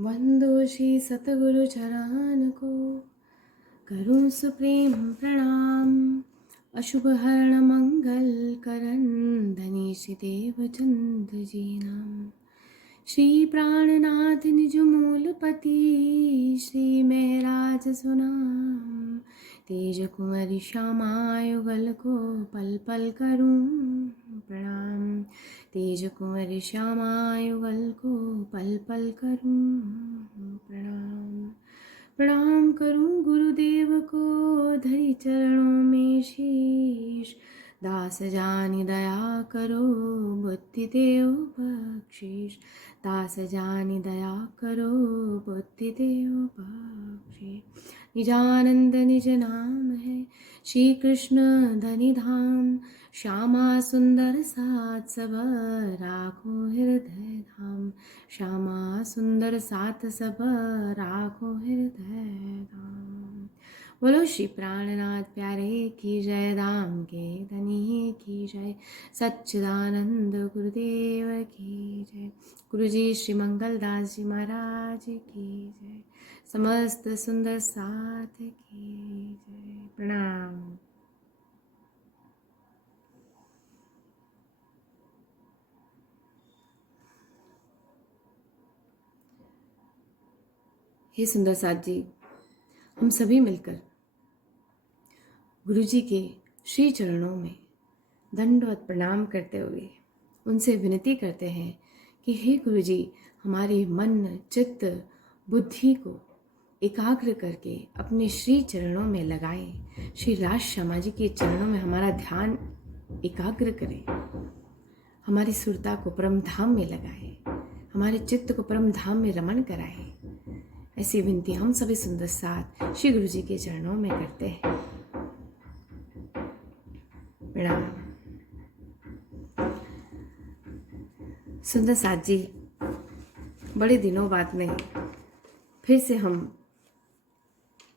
वंदो श्री सतगुरु चरण को, करूं सुप्रेम प्रणाम। अशुभ हरण मंगल करण, धनीश देव चंद्र जी नाम। श्री प्राणनाथ निज मूलपति, श्री महराज सुनाम। तेज कुंवर श्यामा युगल को, पल पल करूं प्रणाम। तेज कुंवर श्यामा युगल को, पल पल करूं प्रणाम। प्रणाम करूं गुरुदेव को, धरि चरणों में शीश। दास जानि दया करो, बुद्धि देव बख्शीश। दास जानि दया करो, बुद्धि देव बख्शीश। निजानंद निज नाम है, श्री कृष्ण धनि धाम। श्यामा सुंदर साथ सब, राखो हृदय धाम। श्यामा सुंदर साथ सब, राखो हृदय धाम। बोलो श्री प्राणनाथ प्यारे की जय, धाम के धनी की जय, सच्चिदानंद गुरुदेव की जय। गुरुजी श्री मंगलदास जी महाराज की जय, समस्त सुंदर साथ की जय। प्रणाम। हे सुंदर साथ जी, हम सभी मिलकर गुरुजी के श्री चरणों में दंडवत प्रणाम करते हुए उनसे विनती करते हैं कि हे गुरुजी, हमारे मन चित्त बुद्धि को एकाग्र करके अपने श्री चरणों में लगाएं। श्री राज श्यामा जी के चरणों में हमारा ध्यान एकाग्र करें, हमारी सुरता को परम धाम में लगाएं, हमारे चित्त को परम धाम में रमण कराएं। ऐसी विनती हम सभी सुंदर साथ श्री गुरु जी के चरणों में करते हैं। प्रणाम। सुंदर साथ जी, बड़े दिनों बाद में फिर से हम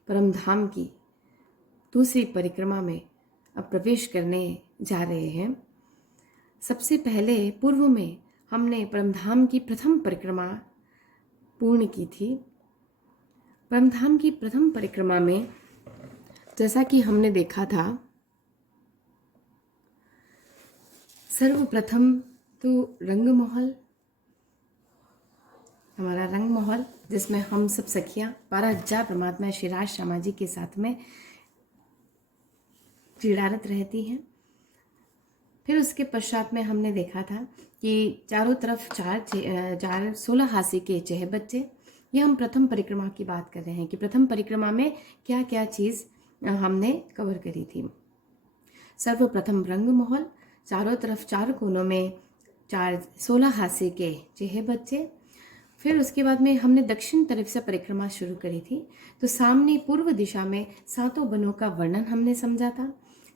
परम धाम की दूसरी परिक्रमा में अब प्रवेश करने जा रहे हैं। सबसे पहले पूर्व में हमने परम धाम की प्रथम परिक्रमा पूर्ण की थी। परमधाम की प्रथम परिक्रमा में जैसा कि हमने देखा था, सर्वप्रथम तो रंगमहल, हमारा रंगमहल जिसमें हम सब सखियां 12,000 परमात्मा श्री राज श्यामा जी के साथ में क्रीड़ारत रहती हैं। फिर उसके पश्चात में हमने देखा था कि चारों तरफ चार 16 हाथी के चेह बच्चे। ये हम प्रथम परिक्रमा की बात कर रहे हैं कि प्रथम परिक्रमा में क्या क्या चीज़ हमने कवर करी थी। सर्वप्रथम रंगमहल, चारों तरफ 4 कोनों में 16 हाथी के चेह बच्चे। फिर उसके बाद में हमने दक्षिण तरफ से परिक्रमा शुरू करी थी। तो सामने पूर्व दिशा में 7 वनों का वर्णन हमने समझा था,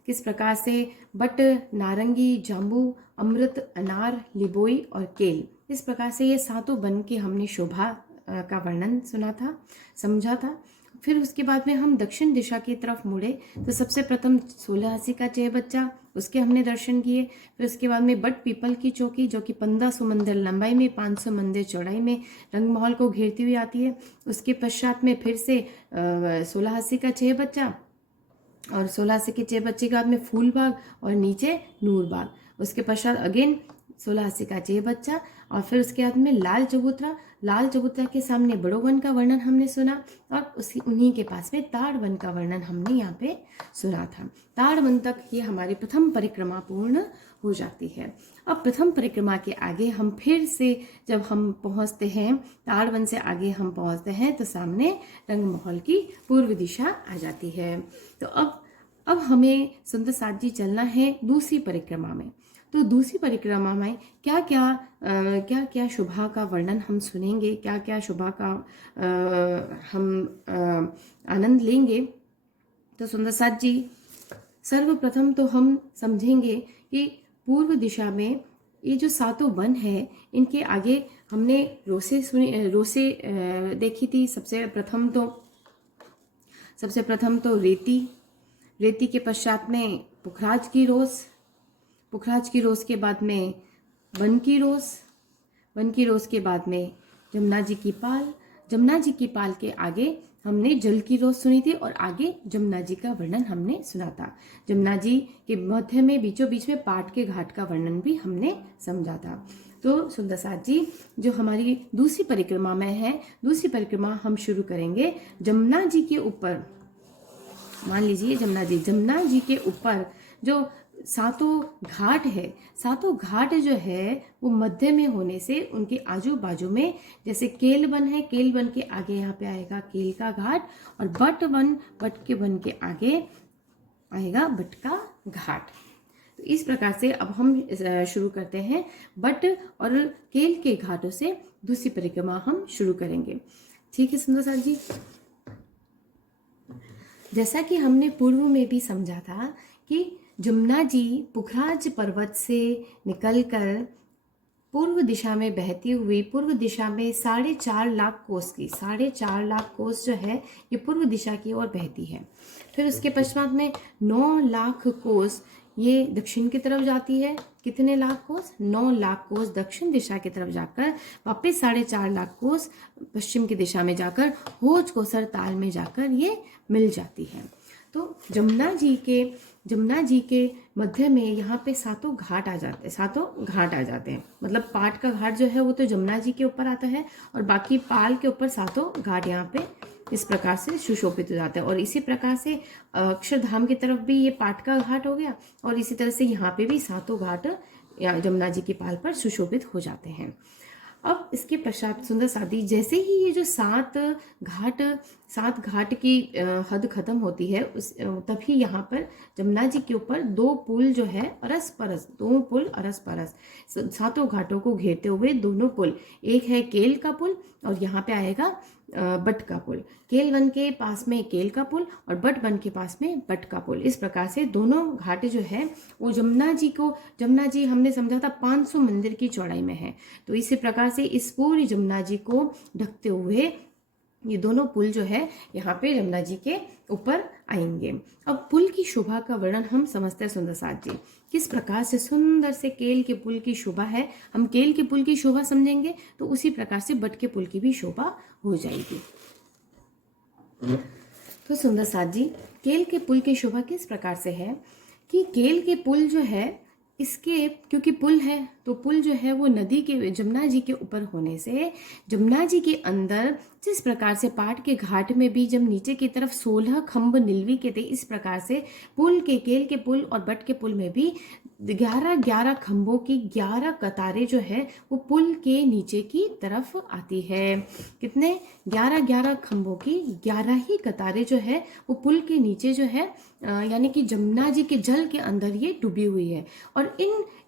किस प्रकार से बट, नारंगी, जाम्बू, अमृत, अनार, लिबोई और केल, इस प्रकार से ये 7 वन की हमने शोभा का वर्णन सुना था, समझा था। फिर उसके बाद में हम दक्षिण दिशा की तरफ मुड़े तो सबसे प्रथम 16 हाथी का चेह बच्चा, उसके हमने दर्शन किए। फिर उसके बाद में बट पीपल की चौकी, जो कि 1500 मंदिर लंबाई में, 500 मंदिर चौड़ाई में रंगमहल को घेरती हुई आती है। उसके पश्चात में फिर से 16 हाथी का चेह बच्चा, और 16 हाथी के चेह बच्चे के बाद में फूल बाग और नीचे नूर बाग। उसके पश्चात अगेन 16 हाथी का चेह बच्चा, और फिर उसके बाद में लाल चबूतरा। लाल चबूतरा के सामने बड़ो वन का वर्णन हमने सुना, और उन्हीं के पास में ताड़ वन का वर्णन हमने यहाँ पे सुना था। ताड़ वन तक ये हमारी प्रथम परिक्रमा पूर्ण हो जाती है। अब प्रथम परिक्रमा के आगे हम फिर से जब हम पहुँचते हैं, ताड़ वन से आगे हम पहुँचते हैं तो सामने रंगमहल की पूर्व दिशा आ जाती है। तो अब हमें सुंदर साथ जी चलना है दूसरी परिक्रमा में। तो दूसरी परिक्रमा में क्या क्या शोभा का वर्णन हम सुनेंगे, क्या क्या शोभा का हम आनंद लेंगे। तो सुंदर साथ जी, सर्वप्रथम तो हम समझेंगे कि पूर्व दिशा में ये जो 7 वन है, इनके आगे हमने रोसे देखी थी। सबसे प्रथम तो रेती के पश्चात में पुखराज की रोस के बाद में वन की रोस के बाद में जमुना जी की पाल, जमुना जी की पाल के आगे हमने जल की रोज सुनी थी और आगे जमुना जी का वर्णन हमने सुना था। जमुना जी के मध्य में बीचों बीच में पाट के घाट का वर्णन भी हमने समझा था। तो सुंदर साथ जी, जो हमारी दूसरी परिक्रमा में है, दूसरी परिक्रमा हम शुरू करेंगे जमुना जी के ऊपर। मान लीजिए जमुना जी के ऊपर जो सातों घाट है, सातों घाट जो है वो मध्य में होने से उनके आजू बाजू में जैसे केलवन है, केलवन के आगे यहाँ पे आएगा केल का घाट, और बट के वन के आगे आएगा बट का घाट। तो इस प्रकार से अब हम शुरू करते हैं बट और केल के घाटों से दूसरी परिक्रमा हम शुरू करेंगे। ठीक है सुंदर साथ जी, जैसा कि हमने पूर्व में भी समझा था कि जमुना जी पुखराज पर्वत से निकलकर पूर्व दिशा में बहती हुई, पूर्व दिशा में 4.5 लाख कोस की, 4.5 लाख कोस जो है ये पूर्व दिशा की ओर बहती है। फिर उसके पश्चात में 9 लाख कोस ये दक्षिण की तरफ जाती है। कितने लाख कोस? 9 लाख कोस दक्षिण दिशा की तरफ जाकर वापस 4.5 लाख कोस पश्चिम की दिशा में जाकर होज कोसर ताल में जाकर ये मिल जाती है। तो जमुना जी के मध्य में यहाँ पे सातों घाट आ जाते हैं। मतलब पाट का घाट जो है वो तो जमुना जी के ऊपर आता है और बाकी पाल के ऊपर सातों घाट यहाँ पे इस प्रकार से सुशोभित हो जाते हैं। और इसी प्रकार से अक्षरधाम की तरफ भी ये पाट का घाट हो गया और इसी तरह से यहाँ पे भी सातों घाट जमुना जी की पाल पर सुशोभित हो जाते हैं। अब इसके पश्चात सुंदर साथी, जैसे ही ये जो सात घाट की हद खत्म होती है तभी यहाँ पर जमुना जी के ऊपर 2 पुल जो है अरस परस सातों घाटों को घेरते हुए दोनों पुल, एक है केल का पुल और यहाँ पे आएगा बट का पुल। केल वन के पास में केल का पुल और बट वन के पास में बट का पुल। इस प्रकार से दोनों घाट जो है वो जमुना जी हमने समझा था 500 मंदिर की चौड़ाई में है। तो इसी प्रकार से इस पूरी जमुना जी को ढकते हुए ये दोनों पुल जो है यहाँ पे जमुना जी के ऊपर आएंगे। अब पुल की शोभा का वर्णन हम समझते हैं सुंदर साथ जी, किस प्रकार से सुंदर से केल के पुल की शोभा है। हम केल के पुल की शोभा समझेंगे तो उसी प्रकार से बट के पुल की भी शोभा हो जाएगी। तो सुंदर साथ जी, केल के पुल की शोभा किस प्रकार से है कि केल के पुल जो है इसके, क्योंकि पुल है तो पुल जो है वो नदी के जमुना जी के ऊपर होने से जमुना जी के अंदर जिस प्रकार से पाट के घाट में भी जब नीचे की तरफ 16 खंभ निलवी के थे, इस प्रकार से पुल के केल के पुल और बट के पुल में भी 11 खंभों की 11 कतारें जो है वो पुल के नीचे की तरफ आती है। कितने? 11 खंभों की 11 ही कतारें जो है वो पुल के नीचे जो है यानी कि जमुना जी के जल के अंदर ये डूबी हुई है। और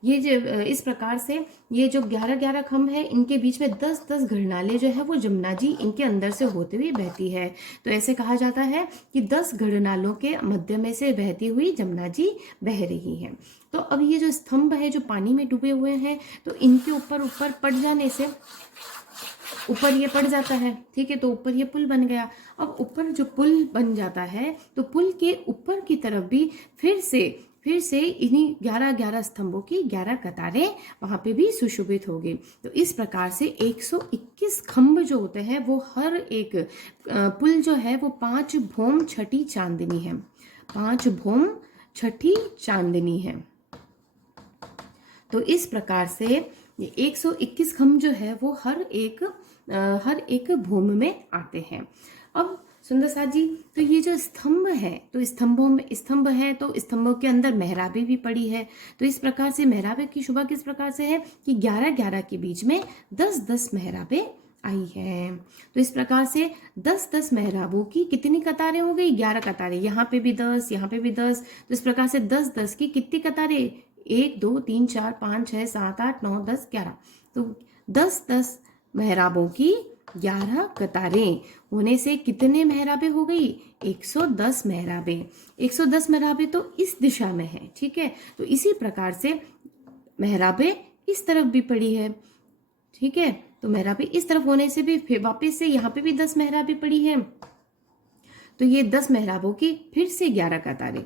इस प्रकार से ये जो 11 खंभ है इनके बीच में 10 घड़नाले जो है वो जमुना जी इनके अंदर से होते हुए बहती है। तो ऐसे कहा जाता है कि 10 घड़नालों के मध्य में से बहती हुई जमुना जी बह रही है। तो अब ये जो स्तंभ है जो पानी में डूबे हुए हैं तो इनके ऊपर पड़ जाने से ऊपर ये पड़ जाता है। ठीक है, तो ऊपर ये पुल बन गया। अब ऊपर जो पुल बन जाता है तो पुल के ऊपर की तरफ भी फिर से इन्हीं 11 स्तंभों की 11 कतारें वहां पे भी सुशोभित होगी। तो इस प्रकार से 121 खंभ जो होते हैं वो हर एक पुल जो है वो 5 भौम छठी चांदनी है, 5 भौम छठी चांदनी है। तो इस प्रकार से ये 121 खंभ जो है वो हर एक भूमि में आते हैं। अब सुंदर साथ जी, तो ये जो स्तंभ है तो स्तंभ है तो स्तंभों के अंदर मेहराबें भी पड़ी है। तो इस प्रकार से मेहराबे की शोभा किस प्रकार से है कि 11 के बीच में 10 मेहराबें आई है। तो इस प्रकार से 10 मेहराबों की कितनी कतारें हो गई? 11 कतारें। यहाँ पे भी 10, यहाँ पे भी 10। तो इस प्रकार से 10 की कितनी कतारें? 1 2 3 4 5 6 7 8 9 10 11। तो 10 मेहराबों की 11 कतारें होने से कितने मेहराबें हो गई? 110 मेहराबें। 110 मेहराबें तो इस दिशा में है। ठीक है, तो इसी प्रकार से मेहराबें इस तरफ भी पड़ी है। ठीक है, तो मेहराबें इस तरफ होने से भी फिर वापस से यहाँ पे भी 10 मेहराबें पड़ी है। तो ये 10 मेहराबों की फिर से 11 कतारें,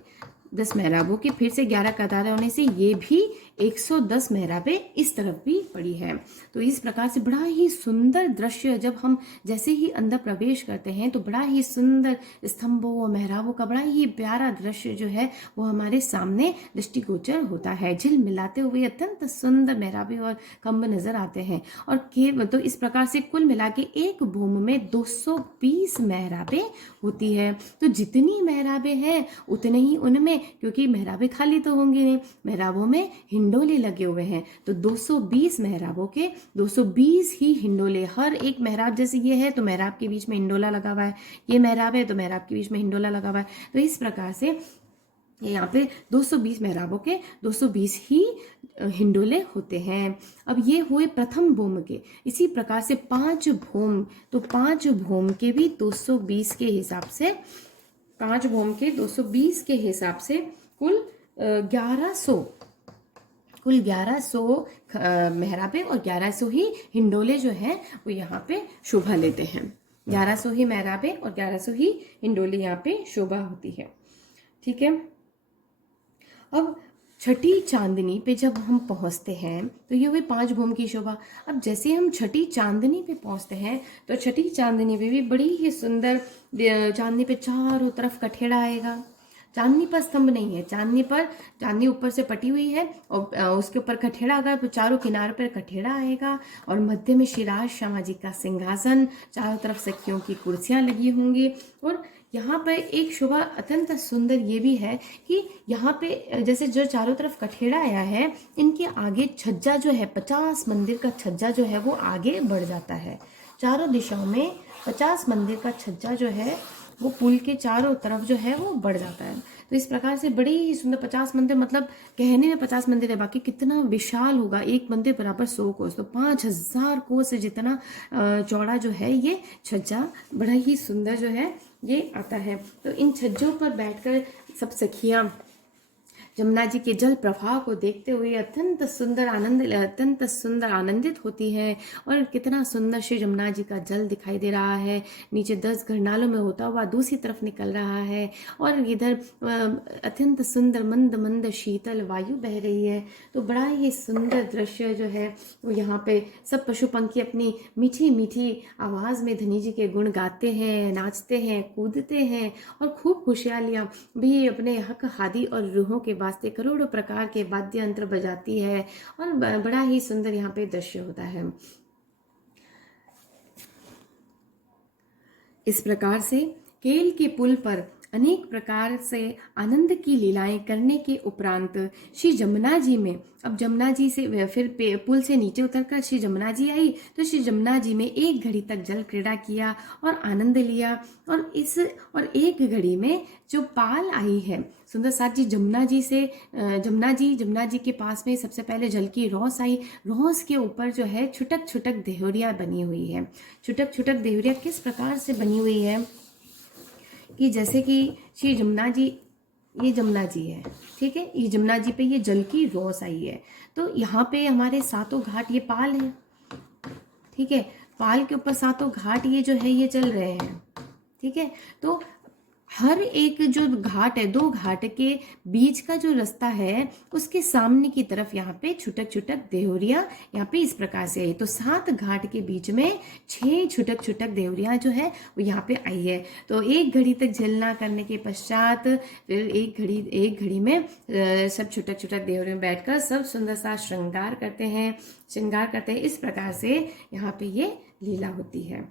10 मेहराबों की फिर से 11 कतारें होने से ये भी 110 मेहराबें इस तरफ भी पड़ी है। तो इस प्रकार से बड़ा ही सुंदर दृश्य, जब हम जैसे ही अंदर प्रवेश करते हैं तो बड़ा ही सुंदर स्तंभों और मेहराबों का बड़ा ही प्यारा दृश्य जो है वो हमारे सामने दृष्टिगोचर होता है। झिलमिलाते हुए अत्यंत सुंदर मेहराबें और खम्भ नजर आते हैं। और तो इस प्रकार से कुल मिला के एक भूमि में 220 मेहराबें होती है। तो जितनी मेहराबें हैं उतने ही उनमें, क्योंकि मेहराबें खाली तो होंगी नहीं, मेहराबों में हिंडोले लगे हुए हैं, तो 220 मेहराबों के 220 ही हिंडोले। हर एक मेहराब, जैसे ये है तो मेहराब के बीच में हिंडोला लगा हुआ है, ये मेहराब है तो मेहराब के बीच में हिंडोला लगा हुआ है। तो इस प्रकार से यहाँ पे 220 मेहराबों के 220 ही हिंडोले होते हैं। अब ये हुए प्रथम भूम के। इसी प्रकार से 5 भूम, तो 5 भूम के भी 220 के हिसाब से, 5 भूम के 220 के हिसाब से कुल 1100 मेहराबे और 1100 ही हिंडोले जो है वो यहाँ पे शोभा लेते हैं। 1100 ही मेहराबे और 1100 ही हिंडोले यहाँ पे शोभा होती है। ठीक है। अब छठी चांदनी पे जब हम पहुंचते हैं तो ये हुई 5 भूम की शोभा। अब जैसे हम छठी चांदनी पे पहुंचते हैं तो छठी चांदनी पे भी बड़ी ही सुंदर, चांदनी पे चारों तरफ कठेड़ा आएगा। चांदनी पर स्तंभ नहीं है, चांदनी ऊपर से पटी हुई है और उसके ऊपर कठेड़ा आएगा, तो चारों किनारों पर कठेड़ा आएगा और मध्य में श्रीराज श्यामा जी का सिंहासन, चारों तरफ सखियों की कुर्सियां लगी होंगी। और यहाँ पर एक शोभा अत्यंत सुंदर ये भी है कि यहाँ पे जैसे जो चारों तरफ कठेड़ा आया है, इनके आगे छज्जा जो है, 50 मंदिर का छज्जा जो है वो आगे बढ़ जाता है। चारों दिशाओं में 50 मंदिर का छज्जा जो है वो पुल के चारों तरफ जो है वो बढ़ जाता है। तो इस प्रकार से बड़ी ही सुंदर 50 मंदिर, मतलब कहने में 50 मंदिर है, बाकी कितना विशाल होगा। एक मंदिर बराबर 100 कोस, तो 5000 कोस से जितना चौड़ा जो है ये छज्जा बड़ा ही सुंदर जो है ये आता है। तो इन छज्जों पर बैठकर सब सखियां जमुना जी के जल प्रवाह को देखते हुए अत्यंत सुंदर आनंदित होती है। और कितना सुंदर श्री जमुना जी का जल दिखाई दे रहा है, नीचे 10 घरनालों में होता हुआ दूसरी तरफ निकल रहा है और इधर अत्यंत सुंदर मंद मंद शीतल वायु बह रही है। तो बड़ा ही सुंदर दृश्य जो है वो यहाँ पे सब पशु पंखी अपनी मीठी मीठी आवाज़ में धनी जी के गुण गाते हैं, नाचते हैं, कूदते हैं और खूब खुशहालियाँ भी अपने हक हादी और रूहों के वास्ते करोड़ों प्रकार के वाद्य यंत्र बजाती है और बड़ा ही सुंदर यहाँ पे दृश्य होता है। इस प्रकार से केल के पुल पर अनेक प्रकार से आनंद की लीलाएं करने के उपरांत श्री जमुना जी में, अब जमुना जी से फिर पुल से नीचे उतरकर श्री जमुना जी आई, तो श्री जमुना जी में 1 घड़ी तक जल क्रीड़ा किया और आनंद लिया। और 1 घड़ी में जो पाल आई है सुंदर साथ जी जमुना जमुना जी के पास में सबसे पहले जल की रौस आई। रौस के ऊपर जो है छुटक छुटक देहुरिया बनी हुई है। छुटक छुटक देहुरिया किस प्रकार से बनी हुई है कि जैसे कि श्री जमुना जी, ये जमुना जी है, ठीक है, ये जमुना जी पे ये जल की रौस आई है। तो यहाँ पे हमारे 7 घाट, ये पाल है, ठीक है, पाल के ऊपर 7 घाट ये जो है ये चल रहे हैं, ठीक है। तो हर एक जो घाट है, 2 घाट के बीच का जो रास्ता है उसके सामने की तरफ यहाँ पे छुटक छुटक देहुरिया यहाँ पे इस प्रकार से आई। तो 7 घाट के बीच में 6 छुटक छुटक देहुरिया जो है वो यहाँ पे आई है। तो 1 घड़ी तक झेलना करने के पश्चात फिर एक घड़ी में सब छुटक छुटक देहुरिया में बैठकर सब सुंदर सा श्रृंगार करते हैं। इस प्रकार से यहाँ पे ये लीला होती है।